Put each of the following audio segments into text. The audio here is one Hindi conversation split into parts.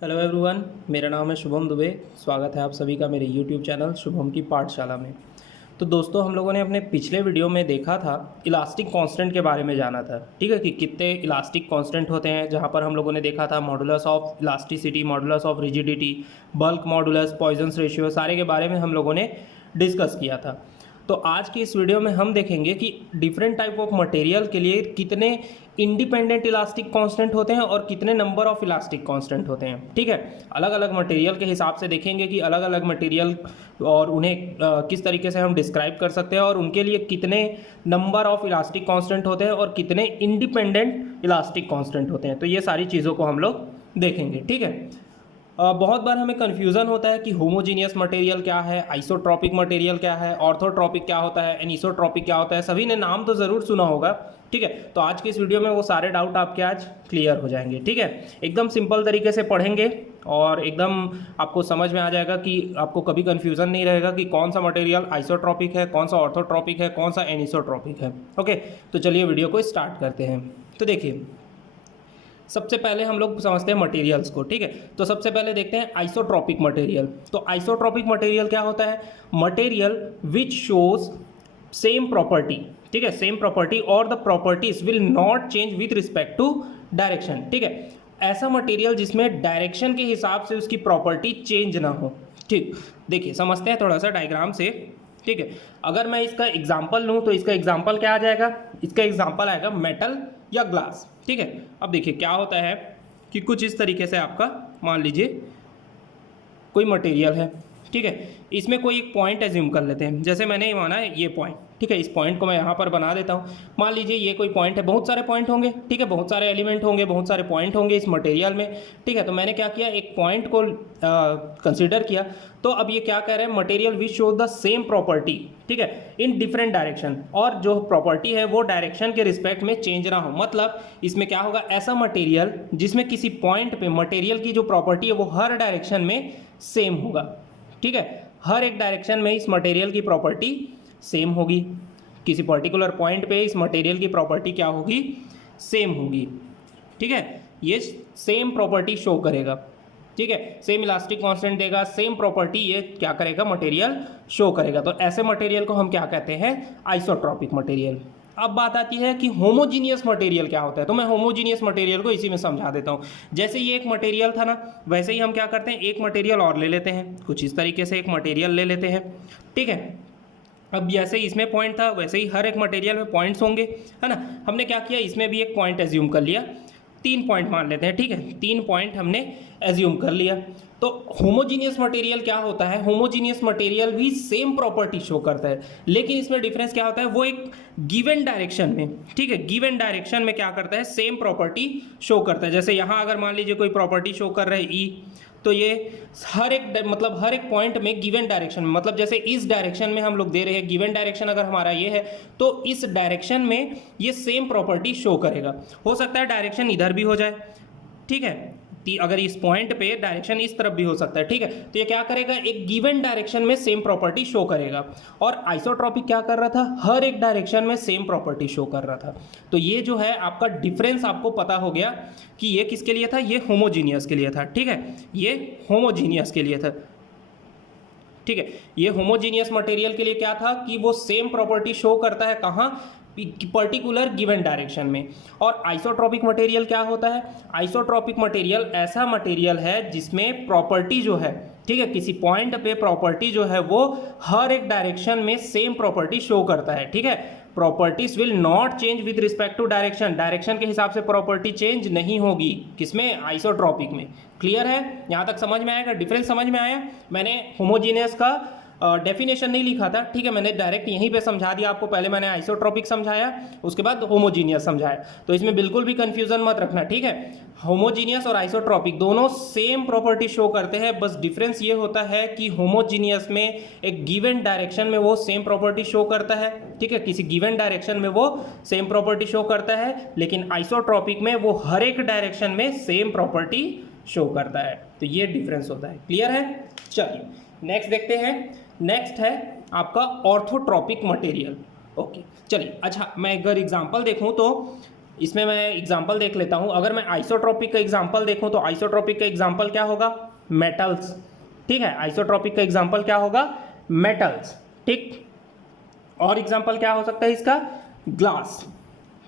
हेलो एवरीवन, मेरा नाम है शुभम दुबे। स्वागत है आप सभी का मेरे यूट्यूब चैनल शुभम की पाठशाला में। तो दोस्तों, हम लोगों ने अपने पिछले वीडियो में देखा था, इलास्टिक कांस्टेंट के बारे में जाना था। ठीक है कि कितने इलास्टिक कांस्टेंट होते हैं, जहां पर हम लोगों ने देखा था modulus of elasticity, modulus of rigidity, bulk modulus, Poisson's ratio, सारे के बारे में हम लोगों ने डिस्कस किया था। तो आज की इस वीडियो में हम देखेंगे कि डिफरेंट टाइप ऑफ मटेरियल के लिए कितने इंडिपेंडेंट इलास्टिक कांस्टेंट होते हैं और कितने नंबर ऑफ इलास्टिक कांस्टेंट होते हैं। ठीक है, अलग अलग मटेरियल के हिसाब से देखेंगे कि अलग अलग मटेरियल और उन्हें किस तरीके से हम डिस्क्राइब कर सकते हैं और उनके लिए कितने नंबर ऑफ इलास्टिक कांस्टेंट होते हैं और कितने इंडिपेंडेंट इलास्टिक कांस्टेंट होते हैं। तो ये सारी चीज़ों को हम लोग देखेंगे। ठीक है, बहुत बार हमें कन्फ्यूज़न होता है कि होमोजीनियस मटेरियल क्या है, आइसोट्रॉपिक मटेरियल क्या है, ऑर्थोट्रॉपिक क्या होता है, एनिसोट्रॉपिक क्या होता है। सभी ने नाम तो ज़रूर सुना होगा। ठीक है, तो आज की इस वीडियो में वो सारे डाउट आपके आज क्लियर हो जाएंगे। ठीक है, एकदम सिंपल तरीके से पढ़ेंगे और एकदम आपको समझ में आ जाएगा कि आपको कभी कन्फ्यूज़न नहीं रहेगा कि कौन सा मटेरियल आइसोट्रॉपिक है, कौन सा ऑर्थोट्रॉपिक है, कौन सा एनिसोट्रॉपिक है। ओके, तो चलिए वीडियो को स्टार्ट करते हैं। तो देखिए, सबसे पहले हम लोग समझते हैं मटेरियल्स को। ठीक है, तो सबसे पहले देखते हैं आइसोट्रॉपिक मटेरियल। तो आइसोट्रॉपिक मटेरियल क्या होता है? Material which shows same property. ठीक है, सेम प्रॉपर्टी और the properties will not change with respect to direction. ठीक है, ऐसा मटेरियल जिसमें डायरेक्शन के हिसाब से उसकी प्रॉपर्टी चेंज ना हो। ठीक, देखिए समझते हैं थोड़ा सा डायग्राम से। ठीक है, अगर मैं इसका एग्जाम्पल लूँ तो इसका एग्जाम्पल क्या आ जाएगा? इसका एग्जाम्पल आएगा मेटल या ग्लास। ठीक है, अब देखिए क्या होता है कि कुछ इस तरीके से आपका मान लीजिए कोई मटेरियल है। ठीक है, इसमें कोई एक पॉइंट एज्यूम कर लेते हैं, जैसे मैंने माना है ये पॉइंट। ठीक है, इस पॉइंट को मैं यहाँ पर बना देता हूँ। मान लीजिए ये कोई पॉइंट है, बहुत सारे पॉइंट होंगे। ठीक है, बहुत सारे एलिमेंट होंगे, बहुत सारे पॉइंट होंगे इस मटेरियल में। ठीक है, तो मैंने क्या किया, एक पॉइंट को कंसिडर किया। तो अब ये क्या कह रहे हैं, material which show the same property. ठीक है, इन डिफरेंट डायरेक्शन, और जो प्रॉपर्टी है वो डायरेक्शन के रिस्पेक्ट में चेंज ना हो। मतलब इसमें क्या होगा, ऐसा मटेरियल जिसमें किसी पॉइंट पे मटेरियल की जो प्रॉपर्टी है वो हर डायरेक्शन में सेम होगा। ठीक है, हर एक डायरेक्शन में इस मटेरियल की प्रॉपर्टी सेम होगी। किसी पर्टिकुलर पॉइंट पे इस मटेरियल की प्रॉपर्टी क्या होगी, सेम होगी। ठीक है, ये सेम प्रॉपर्टी शो करेगा। ठीक है, सेम इलास्टिक कांस्टेंट देगा, सेम प्रॉपर्टी ये क्या करेगा, मटेरियल शो करेगा। तो ऐसे मटेरियल को हम क्या कहते हैं, आइसोट्रॉपिक मटेरियल। अब बात आती है कि होमोजीनियस मटेरियल क्या होता है। तो मैं होमोजीनियस मटेरियल को इसी में समझा देता हूँ। जैसे ये एक मटेरियल था ना, वैसे ही हम क्या करते हैं, एक मटेरियल और ले लेते हैं। कुछ इस तरीके से एक मटेरियल ले लेते हैं। ठीक है, अब जैसे इसमें पॉइंट था वैसे ही हर एक मटेरियल में पॉइंट्स होंगे, है ना। हमने क्या किया, इसमें भी एक पॉइंट एज्यूम कर लिया। 3 पॉइंट मान लेते हैं। ठीक है, 3 पॉइंट हमने एज्यूम कर लिया। तो होमोजीनियस मटेरियल क्या होता है, होमोजीनियस मटेरियल भी सेम प्रॉपर्टी शो करता है, लेकिन इसमें डिफरेंस क्या होता है, वो एक गिवन डायरेक्शन में। ठीक है, गिवन डायरेक्शन में क्या करता है, सेम प्रॉपर्टी शो करता है। जैसे यहाँ अगर मान लीजिए कोई प्रॉपर्टी शो कर रहा है ई, तो ये हर एक पॉइंट में गिवन डायरेक्शन में, मतलब जैसे इस डायरेक्शन में हम लोग दे रहे हैं, गिवन डायरेक्शन अगर हमारा ये है तो इस डायरेक्शन में ये सेम प्रॉपर्टी शो करेगा। हो सकता है डायरेक्शन इधर भी हो जाए। ठीक है, अगर इस पॉइंट पे डायरेक्शन इस तरफ भी हो सकता है। ठीक है, तो ये क्या करेगा, एक गिवन डायरेक्शन में सेम प्रॉपर्टी शो करेगा। और आइसोट्रॉपिक क्या कर रहा था, हर एक डायरेक्शन में सेम प्रॉपर्टी शो कर रहा था। तो ये जो है आपका डिफरेंस आपको पता हो गया कि ये किसके लिए था, ये होमोजीनियस के लिए था। ठीक है, ये होमोजीनियस के लिए था। ठीक है, ये होमोजीनियस मटेरियल के लिए क्या था कि वो सेम प्रॉपर्टी शो करता है, कहाँ, पर्टिकुलर गिवन डायरेक्शन में। और आइसोट्रॉपिक मटेरियल क्या होता है, आइसोट्रॉपिक मटेरियल ऐसा मटेरियल है जिसमें प्रॉपर्टी जो है, ठीक है, किसी पॉइंट पे प्रॉपर्टी जो है वो हर एक डायरेक्शन में सेम प्रॉपर्टी शो करता है। ठीक है, properties will not change with respect to direction, direction के हिसाब से प्रॉपर्टी चेंज नहीं होगी। किसमें, आइसोट्रॉपिक में। क्लियर है, यहाँ तक समझ में आएगा, डिफरेंस समझ में आया। मैंने होमोजीनियस का डेफिनेशन नहीं लिखा था। ठीक है, मैंने डायरेक्ट यहीं पे समझा दिया आपको। पहले मैंने आइसोट्रॉपिक समझाया, उसके बाद होमोजीनियस समझाया। तो इसमें बिल्कुल भी कंफ्यूजन मत रखना। ठीक है, होमोजीनियस और आइसोट्रॉपिक दोनों सेम प्रॉपर्टी शो करते हैं, बस डिफरेंस ये होता है कि होमोजीनियस में एक गिवन डायरेक्शन में वो सेम प्रॉपर्टी शो करता है। ठीक है, किसी गिवन डायरेक्शन में वो सेम प्रॉपर्टी शो करता है, लेकिन आइसोट्रॉपिक में वो हर एक डायरेक्शन में सेम प्रॉपर्टी शो करता है। तो ये डिफरेंस होता है। क्लियर है, चलिए नेक्स्ट देखते हैं। नेक्स्ट है आपका ऑर्थोट्रॉपिक मटेरियल। ओके, चलिए, अच्छा मैं अगर एग्जांपल देखूं तो इसमें मैं एग्जांपल देख लेता हूँ। अगर मैं आइसोट्रोपिक का एग्जांपल देखूँ तो आइसोट्रोपिक का एग्जांपल क्या होगा? मेटल्स। ठीक है, आइसोट्रोपिक का एग्जांपल क्या होगा? मेटल्स। ठीक, और एग्जांपल क्या हो सकता है इसका? ग्लास।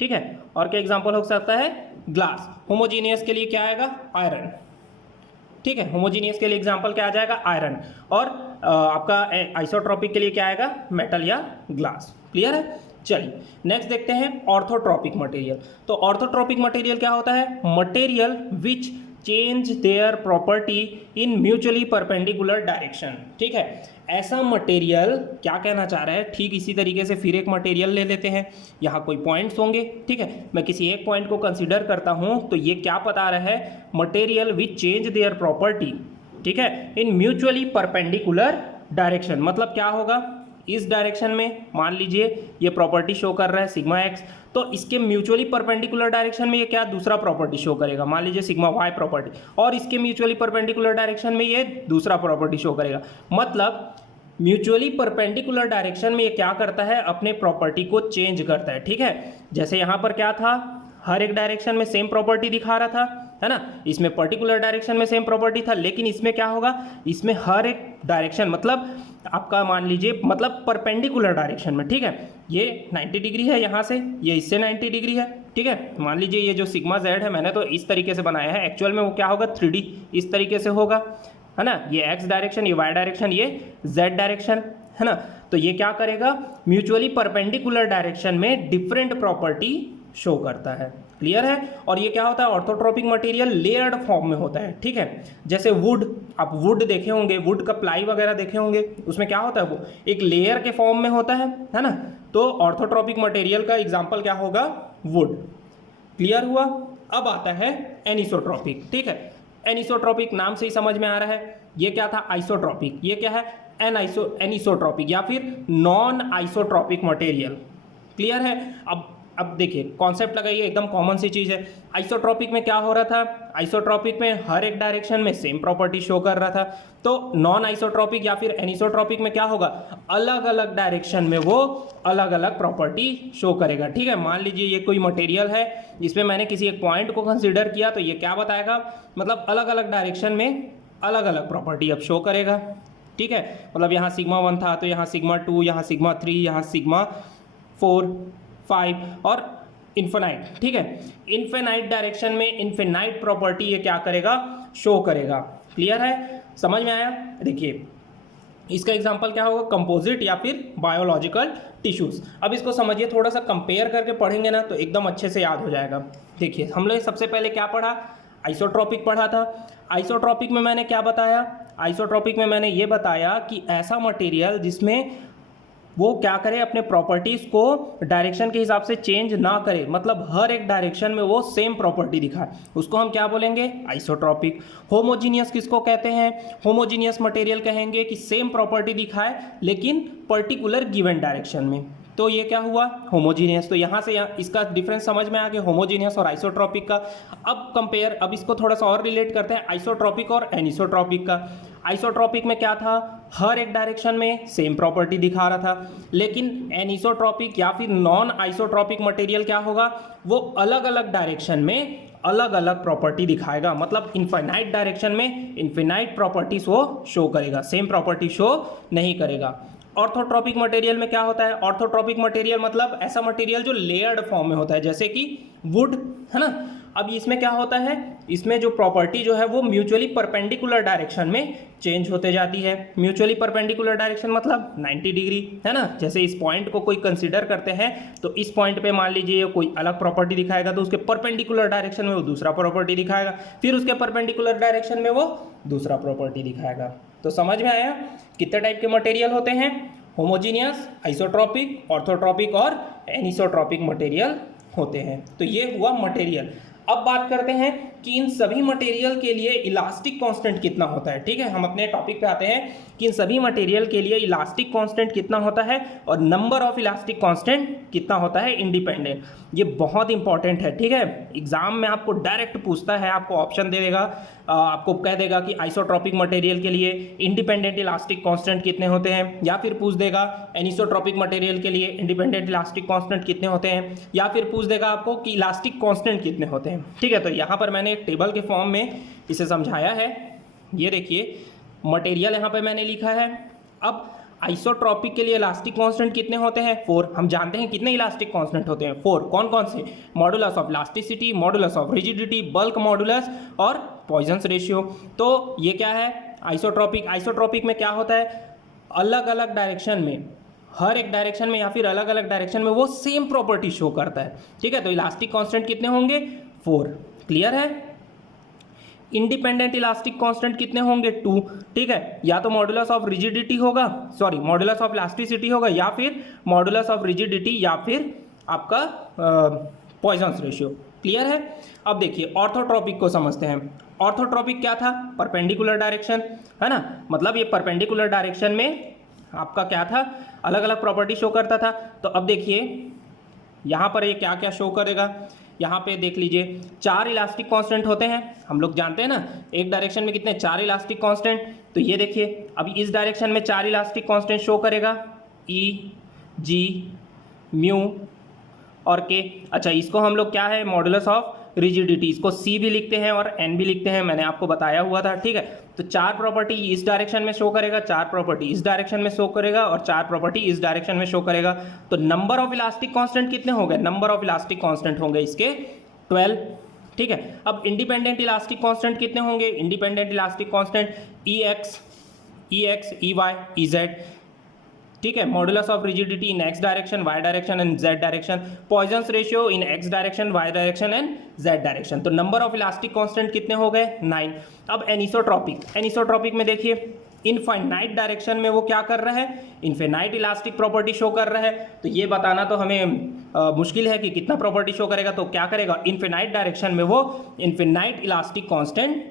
ठीक है, और क्या एग्जांपल हो सकता है? ग्लास। होमोजीनियस के लिए क्या आएगा? आयरन। ठीक है, होमोजीनियस के लिए एग्जांपल क्या आ जाएगा? आयरन। और आपका आइसोट्रोपिक के लिए क्या आएगा? मेटल या ग्लास। क्लियर है? चलिए नेक्स्ट देखते हैं ऑर्थोट्रोपिक मटेरियल। तो ऑर्थोट्रोपिक मटेरियल क्या होता है? Material which change their property in mutually perpendicular direction. ठीक है, ऐसा मटेरियल क्या कहना चाह रहा है? ठीक इसी तरीके से फिर एक मटेरियल ले लेते हैं। यहाँ कोई पॉइंट्स होंगे। ठीक है, मैं किसी एक पॉइंट को कंसीडर करता हूँ तो ये क्या बता रहा है? Material which change their property, ठीक है, इन म्यूचुअली परपेंडिकुलर डायरेक्शन। मतलब क्या होगा? इस डायरेक्शन में मान लीजिए ये प्रॉपर्टी शो कर रहा है सिग्मा एक्स, तो इसके म्यूचुअली परपेंडिकुलर डायरेक्शन में ये क्या दूसरा प्रॉपर्टी शो करेगा? मान लीजिए सिग्मा वाई प्रॉपर्टी, और इसके म्यूचुअली परपेंडिकुलर डायरेक्शन में ये दूसरा प्रॉपर्टी शो करेगा। मतलब म्यूचुअली परपेंडिकुलर डायरेक्शन में ये क्या करता है? अपने प्रॉपर्टी को चेंज करता है। ठीक है, जैसे यहाँ पर क्या था? हर एक डायरेक्शन में सेम प्रॉपर्टी दिखा रहा था, है ना? इसमें पर्टिकुलर डायरेक्शन में सेम प्रॉपर्टी था, लेकिन इसमें क्या होगा? इसमें हर एक डायरेक्शन मतलब आपका मान लीजिए मतलब परपेंडिकुलर डायरेक्शन में। ठीक है, ये 90 डिग्री है यहाँ से, ये इससे 90 डिग्री है। ठीक है, मान लीजिए ये जो सिग्मा जेड है मैंने तो इस तरीके से बनाया है, एक्चुअल में वो क्या होगा? 3D इस तरीके से होगा, है ना? ये एक्स डायरेक्शन, ये वाई डायरेक्शन, ये जेड डायरेक्शन, है ना? तो ये क्या करेगा? म्यूचुअली परपेंडिकुलर डायरेक्शन में डिफरेंट प्रॉपर्टी शो करता है। क्लियर है? और ये क्या होता है? ऑर्थोट्रोपिक मटेरियल लेयर्ड फॉर्म में होता है। ठीक है, जैसे वुड, आप वुड देखे होंगे, वुड का प्लाई वगैरह देखे होंगे, उसमें क्या होता है? वो एक लेयर के फॉर्म में होता है ना? तो ऑर्थोट्रोपिक मटेरियल का एग्जाम्पल क्या होगा? वुड। क्लियर हुआ? अब आता है एनिसोट्रोपिक। ठीक है, एनिसोट्रोपिक नाम से ही समझ में आ रहा है। ये क्या था? आइसोट्रोपिक। ये क्या है? एनिसोट्रोपिक या फिर नॉन आइसोट्रोपिक मटेरियल। क्लियर है? अब देखिए कॉन्सेप्ट लगाइए, एकदम कॉमन सी चीज़ है। आइसोट्रोपिक में क्या हो रहा था? आइसोट्रोपिक में हर एक डायरेक्शन में सेम प्रॉपर्टी शो कर रहा था। तो नॉन आइसोट्रोपिक या फिर एनिसोट्रोपिक में क्या होगा? अलग अलग डायरेक्शन में वो अलग अलग प्रॉपर्टी शो करेगा। ठीक है, मान लीजिए ये कोई मटेरियल है, इसमें मैंने किसी एक पॉइंट को कंसिडर किया, तो ये क्या बताएगा? मतलब अलग अलग डायरेक्शन में अलग अलग प्रॉपर्टी अब शो करेगा। ठीक है, मतलब यहाँ सिग्मा 1 था तो यहाँ सिग्मा 2, यहाँ सिग्मा 3, यहाँ सिग्मा 4, 5 और इन्फिनाइट। ठीक है, इन्फिनाइट डायरेक्शन में इन्फिनाइट प्रॉपर्टी ये क्या करेगा? शो करेगा। क्लियर है? समझ में आया? देखिए इसका एग्जांपल क्या होगा? कंपोजिट या फिर बायोलॉजिकल टिश्यूज। अब इसको समझिए, थोड़ा सा कंपेयर करके पढ़ेंगे ना तो एकदम अच्छे से याद हो जाएगा। देखिए हम लोग सबसे पहले क्या पढ़ा? आइसोट्रोपिक पढ़ा था। आइसोट्रोपिक में मैंने क्या बताया? आइसोट्रोपिक में मैंने ये बताया कि ऐसा मटेरियल जिसमें वो क्या करे? अपने प्रॉपर्टीज़ को डायरेक्शन के हिसाब से चेंज ना करे, मतलब हर एक डायरेक्शन में वो सेम प्रॉपर्टी दिखाए, उसको हम क्या बोलेंगे? आइसोट्रोपिक। होमोजीनियस किसको कहते हैं? होमोजीनियस मटेरियल कहेंगे कि सेम प्रॉपर्टी दिखाए लेकिन पर्टिकुलर गिवन डायरेक्शन में, तो ये क्या हुआ? होमोजीनियस। तो यहाँ से इसका डिफरेंस समझ में आ गया, होमोजीनियस और आइसोट्रोपिक का। अब कंपेयर, अब इसको थोड़ा सा और रिलेट करते हैं आइसोट्रोपिक और एनिसोट्रोपिक का। आइसोट्रोपिक में क्या था? हर एक डायरेक्शन में सेम प्रॉपर्टी दिखा रहा था, लेकिन एनिसोट्रोपिक या फिर नॉन आइसोट्रोपिक मटेरियल क्या होगा? वो अलग अलग डायरेक्शन में अलग अलग प्रॉपर्टी दिखाएगा, मतलब इनफाइनाइट डायरेक्शन में इनफिनाइट प्रॉपर्टीज वो शो करेगा, सेम प्रॉपर्टी शो नहीं करेगा। ऑर्थोट्रोपिक मटेरियल में क्या होता है? ऑर्थोट्रोपिक मटेरियल मतलब ऐसा मटेरियल जो लेयर्ड फॉर्म में होता है, जैसे कि वुड, है ना? अब इसमें क्या होता है? इसमें जो प्रॉपर्टी जो है वो म्यूचुअली परपेंडिकुलर डायरेक्शन में चेंज होते जाती है। म्यूचुअली परपेंडिकुलर डायरेक्शन मतलब 90 डिग्री, है ना? जैसे इस पॉइंट को कोई कंसीडर करते हैं तो इस पॉइंट पे मान लीजिए कोई अलग प्रॉपर्टी दिखाएगा तो उसके परपेंडिकुलर डायरेक्शन में वो दूसरा प्रॉपर्टी दिखाएगा, फिर उसके परपेंडिकुलर डायरेक्शन में वो दूसरा प्रॉपर्टी दिखाएगा। तो समझ में आया कितने टाइप के मटेरियल होते हैं? होमोजीनियस, आइसोट्रोपिक, ऑर्थोट्रोपिक और एनिसोट्रोपिक मटेरियल होते हैं। तो ये हुआ मटेरियल। अब बात करते हैं कि इन सभी मटेरियल के लिए इलास्टिक कांस्टेंट कितना होता है। ठीक है, हम अपने टॉपिक पे आते हैं कि इन सभी मटेरियल के लिए इलास्टिक कांस्टेंट कितना होता है और नंबर ऑफ इलास्टिक कांस्टेंट कितना होता है इंडिपेंडेंट। ये बहुत इंपॉर्टेंट है। ठीक है, एग्जाम में आपको डायरेक्ट पूछता है, आपको ऑप्शन दे देगा, आपको कह देगा कि आइसोट्रॉपिक मटेरियल के लिए इंडिपेंडेंट इलास्टिक कांस्टेंट कितने होते हैं, या फिर पूछ देगा एनिसोट्रॉपिक मटेरियल के लिए इंडिपेंडेंट इलास्टिक कांस्टेंट कितने होते हैं, या फिर पूछ देगा आपको कि इलास्टिक कांस्टेंट कितने होते हैं। ठीक है, तो यहाँ पर मैंने एक टेबल के फॉर्म में इसे समझाया है। ये देखिए मटेरियल यहाँ पे मैंने लिखा है। अब आइसोट्रॉपिक के लिए इलास्टिक कांस्टेंट कितने होते हैं 4। हम जानते हैं कितने इलास्टिक कांस्टेंट होते हैं 4। कौन कौन से? Modulus of elasticity, modulus of rigidity, bulk modulus और पॉइजन्स रेशियो। तो ये क्या है आइसोट्रॉपिक। आइसोट्रॉपिक में क्या होता है, अलग अलग डायरेक्शन में, हर एक डायरेक्शन में या फिर अलग अलग डायरेक्शन में वो सेम प्रॉपर्टी शो करता है। ठीक है, तो इलास्टिक कांस्टेंट कितने होंगे 4। क्लियर है। इंडिपेंडेंट इलास्टिक कांस्टेंट कितने होंगे 2। ठीक है, या तो मॉडुलस ऑफ रिजिडिटी होगा, सॉरी मॉडुलस ऑफ इलास्टिसिटी होगा, या फिर मॉडुलस ऑफ रिजिडिटी, या फिर आपका पॉइजन्स रेशियो। क्लियर है। अब देखिए ऑर्थोट्रॉपिक को समझते हैं। ऑर्थोट्रॉपिक क्या था? परपेंडिकुलर डायरेक्शन, है ना, मतलब ये परपेंडिकुलर डायरेक्शन में आपका क्या था, अलग अलग प्रॉपर्टी शो करता था। तो अब देखिए यहाँ पर ये क्या क्या शो करेगा, यहाँ पे देख लीजिए 4 इलास्टिक कांस्टेंट होते हैं। हम लोग जानते हैं ना एक डायरेक्शन में कितने 4 इलास्टिक कांस्टेंट। तो ये देखिए अभी इस डायरेक्शन में 4 इलास्टिक कांस्टेंट शो करेगा, ई, जी, म्यू और के। अच्छा, इसको हम लोग क्या है मॉडुलस ऑफ रिजिडिटी, इसको सी भी लिखते हैं और एन भी लिखते हैं, मैंने आपको बताया हुआ था। ठीक है, तो 4 प्रॉपर्टी इस डायरेक्शन में शो करेगा, 4 प्रॉपर्टी इस डायरेक्शन में शो करेगा और 4 प्रॉपर्टी इस डायरेक्शन में शो करेगा। तो नंबर ऑफ इलास्टिक कांस्टेंट कितने होंगे? नंबर ऑफ इलास्टिक कांस्टेंट होंगे इसके 12। ठीक है, अब इंडिपेंडेंट इलास्टिक कांस्टेंट कितने होंगे? Independent elastic constant E X, E Y, E Z. ठीक है, modulus of rigidity in X direction, Y direction and Z direction, Poisson's ratio in X direction, Y direction and Z direction. तो नंबर ऑफ इलास्टिक कांस्टेंट कितने हो गए 9। अब एनिसोट्रॉपिक, एनिसोट्रॉपिक में देखिए इनफाइनाइट डायरेक्शन में वो क्या कर रहा है, इनफाइनाइट इलास्टिक प्रॉपर्टी शो कर रहा है। तो ये बताना तो हमें मुश्किल है कि कितना प्रॉपर्टी शो करेगा। तो क्या करेगा, इनफाइनाइट डायरेक्शन में वो इनफाइनाइट इलास्टिक कांस्टेंट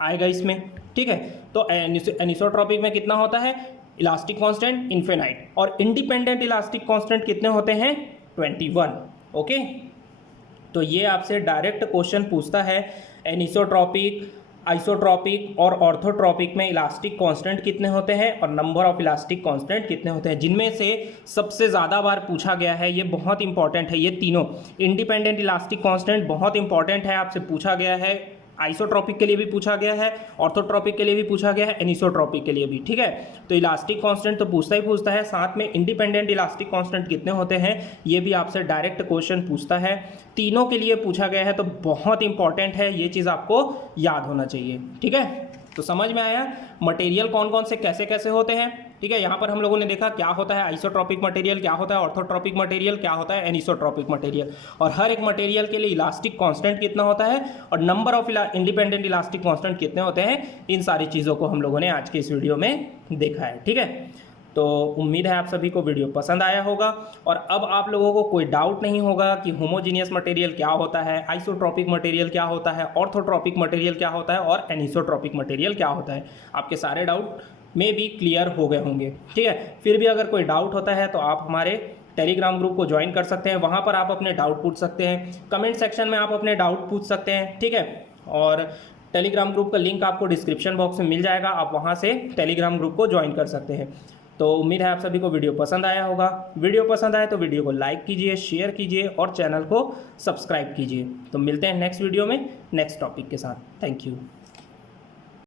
आएगा इसमें। ठीक है, तो एनिसोट्रॉपिक में कितना होता है इलास्टिक कांस्टेंट इनफिनाइट, और इंडिपेंडेंट इलास्टिक कांस्टेंट कितने होते हैं 21। ओके, तो ये आपसे डायरेक्ट क्वेश्चन पूछता है एनिसोट्रॉपिक, आइसोट्रॉपिक और ऑर्थोट्रॉपिक में इलास्टिक कांस्टेंट कितने होते हैं और नंबर ऑफ इलास्टिक कांस्टेंट कितने होते हैं। जिनमें से सबसे ज़्यादा बार पूछा गया है, ये बहुत इंपॉर्टेंट है, ये तीनों इंडिपेंडेंट इलास्टिक कांस्टेंट बहुत इंपॉर्टेंट है, आपसे पूछा गया है। आइसोट्रॉपिक के लिए भी पूछा गया है, ऑर्थोट्रॉपिक के लिए भी पूछा गया है, एनिसोट्रॉपिक के लिए भी। ठीक है, तो इलास्टिक कांस्टेंट तो पूछता है, साथ में इंडिपेंडेंट इलास्टिक कांस्टेंट कितने होते हैं ये भी आपसे डायरेक्ट क्वेश्चन पूछता है। तीनों के लिए पूछा गया है, तो बहुत इंपॉर्टेंट है, ये चीज़ आपको याद होना चाहिए। ठीक है, तो समझ में आया मटेरियल कौन कौन से कैसे कैसे होते हैं। ठीक है, यहाँ पर हम लोगों ने देखा क्या होता है आइसोट्रॉपिक मटेरियल, क्या होता है ऑर्थोट्रॉपिक मटेरियल, क्या होता है एनिसोट्रॉपिक मटेरियल, और हर एक मटेरियल के लिए इलास्टिक कांस्टेंट कितना होता है और number of independent elastic constant कितने होते हैं। इन सारी चीज़ों को हम लोगों ने आज के इस वीडियो में देखा है। ठीक है, तो उम्मीद है आप सभी को वीडियो पसंद आया होगा और अब आप लोगों को कोई डाउट नहीं होगा कि होमोजीनियस मटेरियल क्या होता है, आइसोट्रॉपिक मटेरियल क्या होता है, ऑर्थोट्रॉपिक मटेरियल क्या होता है और एनिसोट्रॉपिक मटेरियल क्या होता है। आपके सारे डाउट में भी क्लियर हो गए होंगे। ठीक है, फिर भी अगर कोई डाउट होता है तो आप हमारे टेलीग्राम ग्रुप को ज्वाइन कर सकते हैं, वहाँ पर आप अपने डाउट पूछ सकते हैं, कमेंट सेक्शन में आप अपने डाउट पूछ सकते हैं। ठीक है, और टेलीग्राम ग्रुप का लिंक आपको डिस्क्रिप्शन बॉक्स में मिल जाएगा, आप वहाँ से टेलीग्राम ग्रुप को ज्वाइन कर सकते हैं। तो उम्मीद है आप सभी को वीडियो पसंद आया होगा। वीडियो पसंद आए तो वीडियो को लाइक कीजिए, शेयर कीजिए और चैनल को सब्सक्राइब कीजिए। तो मिलते हैं नेक्स्ट वीडियो में नेक्स्ट टॉपिक के साथ। Thank you.